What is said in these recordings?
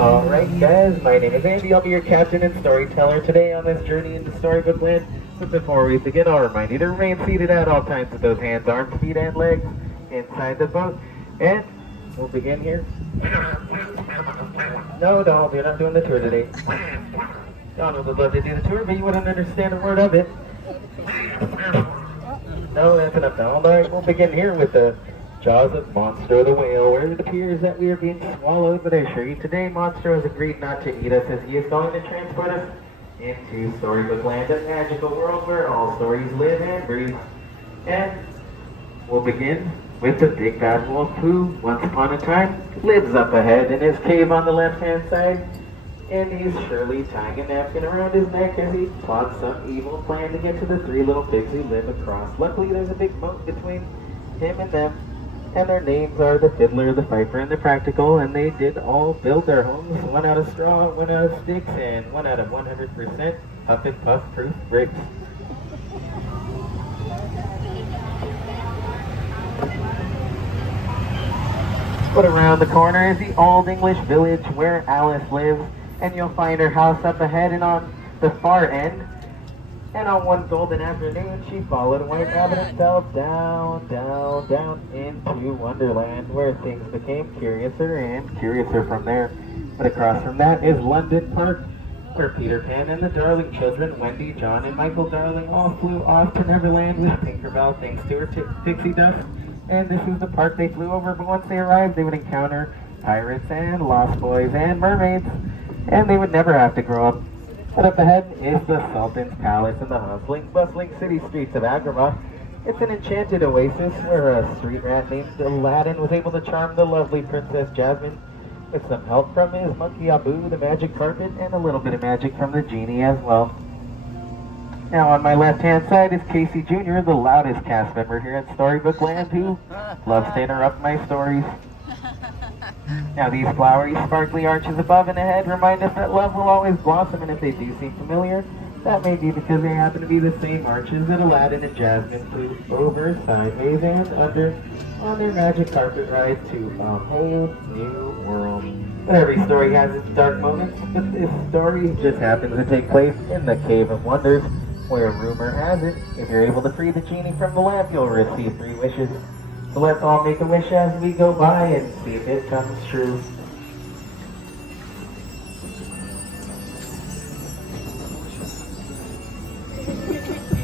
Alright guys, my name is Andy. I'll be your captain and storyteller today on this journey into Storybook Land. But before we begin, I'll remind you to remain seated at all times with those hands, arms, feet, and legs inside the boat. And we'll begin here. No, Donald, you're not doing the tour today. Donald would love to do the tour, but you wouldn't understand a word of it. No, that's enough, Donald. Alright, we'll begin here with the jaws of Monstro the whale, where it appears that we are being swallowed, but I assure you today Monstro has agreed not to eat us, as he is going to transport us into Storybook Land, a magical world where all stories live and breathe. And we'll begin with the big bad wolf, who, once upon a time, lives up ahead in his cave on the left-hand side, and he's surely tying a napkin around his neck as he plots some evil plan to get to the three little pigs who live across. Luckily, there's a big moat between him and them. And their names are the Fiddler, the Piper, and the Practical, and they did all build their homes, one out of straw, one out of sticks, and one out of 100% Huff and Puff proof bricks. But around the corner is the Old English Village where Alice lives, and you'll find her house up ahead and on the far end. And on one golden afternoon, she followed White Rabbit himself down, down, down into Wonderland, where things became curiouser and curiouser from there. But across from that is London Park, where Peter Pan and the Darling children, Wendy, John, and Michael Darling, all flew off to Neverland with Tinkerbell thanks to her pixie dust. And this is the park they flew over, but once they arrived, they would encounter pirates and lost boys and mermaids, and they would never have to grow up. But up ahead is the Sultan's Palace in the hustling, bustling city streets of Agrabah. It's an enchanted oasis where a street rat named Aladdin was able to charm the lovely Princess Jasmine with some help from his monkey Abu, the magic carpet, and a little bit of magic from the genie as well. Now on my left-hand side is Casey Jr., the loudest cast member here at Storybook Land, who loves to interrupt my stories. Now these flowery, sparkly arches above and ahead remind us that love will always blossom, and if they do seem familiar, that may be because they happen to be the same arches that Aladdin and Jasmine flew over, sideways, and under on their magic carpet ride to a whole new world. But every story has its dark moments, but this story just happens to take place in the Cave of Wonders, where rumor has it, if you're able to free the genie from the lamp, you'll receive 3 wishes. So let's all make a wish as we go by and see if it comes true.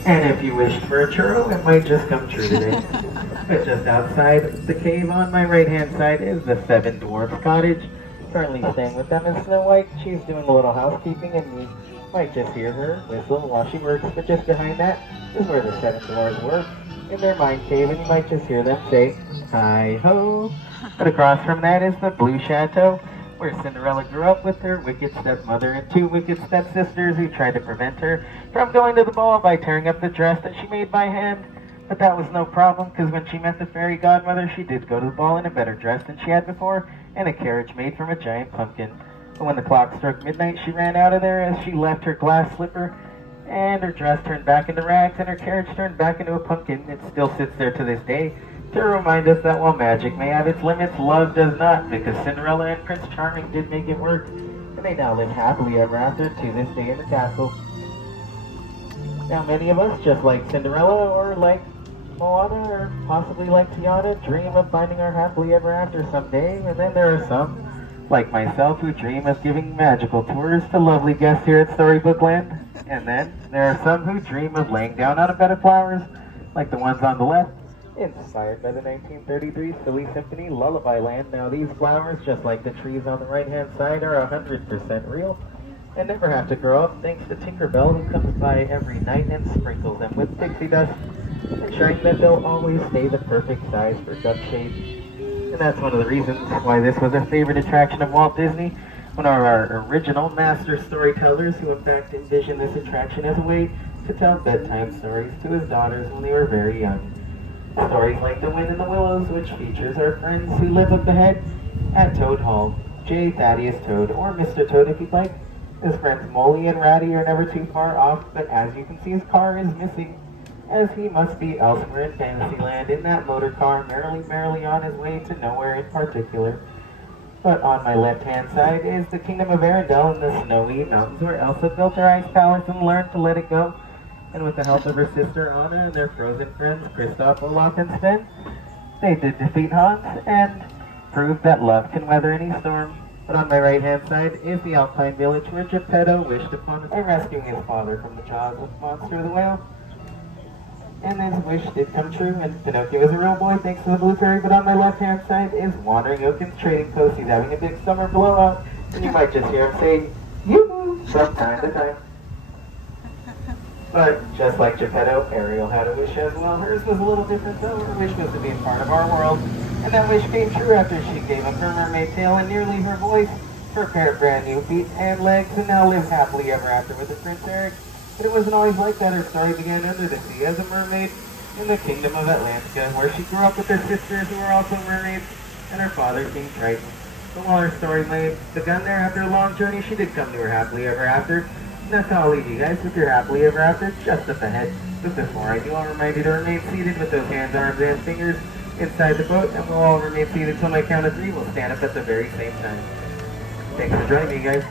And if you wished for a churro, it might just come true today. But just outside the cave on my right-hand side is the 7 Dwarfs cottage. Currently staying with them is Snow White. She's doing a little housekeeping, and we might just hear her whistle while she works. But just behind that is where the 7 dwarves work in their mind cave, and you might just hear them say, "Hi-ho." But across from that is the Blue Chateau, where Cinderella grew up with her wicked stepmother and 2 wicked stepsisters who tried to prevent her from going to the ball by tearing up the dress that she made by hand. But that was no problem, because when she met the fairy godmother, she did go to the ball in a better dress than she had before, and a carriage made from a giant pumpkin. But when the clock struck midnight, she ran out of there as she left her glass slipper, and her dress turned back into rags, and her carriage turned back into a pumpkin. It still sits there to this day to remind us that while magic may have its limits, love does not, because Cinderella and Prince Charming did make it work, and they now live happily ever after to this day in the castle. Now many of us, just like Cinderella or like Moana or possibly like Tiana, dream of finding our happily ever after someday, and then there are some, like myself, who dream of giving magical tours to lovely guests here at Storybook Land. And then there are some who dream of laying down on a bed of flowers, like the ones on the left, inspired by the 1933 Silly Symphony Lullaby Land. Now these flowers, just like the trees on the right-hand side, are 100% real and never have to grow up, thanks to Tinkerbell, who comes by every night and sprinkles them with pixie dust, ensuring that they'll always stay the perfect size for duck shape. And that's one of the reasons why this was a favorite attraction of Walt Disney, one of our original master storytellers, who in fact envisioned this attraction as a way to tell bedtime stories to his daughters when they were very young. Stories like The Wind in the Willows, which features our friends who live up ahead at Toad Hall, J. Thaddeus Toad, or Mr. Toad if you'd like. His friends Molly and Ratty are never too far off, but as you can see, his car is missing, as he must be elsewhere in Fantasyland in that motor car, merrily on his way to nowhere in particular. But on my left-hand side is the Kingdom of Arendelle in the snowy mountains where Elsa built her ice palace and learned to let it go. And with the help of her sister Anna and their frozen friends Kristoff, Olaf, and Sven, they did defeat Hans and proved that love can weather any storm. But on my right-hand side is the Alpine village where Geppetto wished upon rescuing his father from the jaws of Monster the Whale. And his wish did come true, and Pinocchio is a real boy thanks to the Blue Fairy. But on my left-hand side is Wandering Oaken's trading post. He's having a big summer blowout, and you might just hear him say, "Yoo-hoo," from time to time. But just like Geppetto, Ariel had a wish as well. Hers was a little different though. Her wish was to be a part of our world. And that wish came true after she gave up her mermaid tail and nearly her voice, her pair of brand new feet and legs, and now lives happily ever after with her Prince Eric. But it wasn't always like that. Her story began under the sea as a mermaid in the kingdom of Atlantica, where she grew up with her sisters who were also mermaids, and her father, King Triton. But while her story may have begun there, after a long journey, she did come to her happily ever after. And that's how I'll leave you guys with your happily ever after just up ahead. But before I do, I'll remind you to remain seated with those hands, arms, and fingers inside the boat, and we'll all remain seated until my count of 3. We'll stand up at the very same time. Thanks for joining me, guys.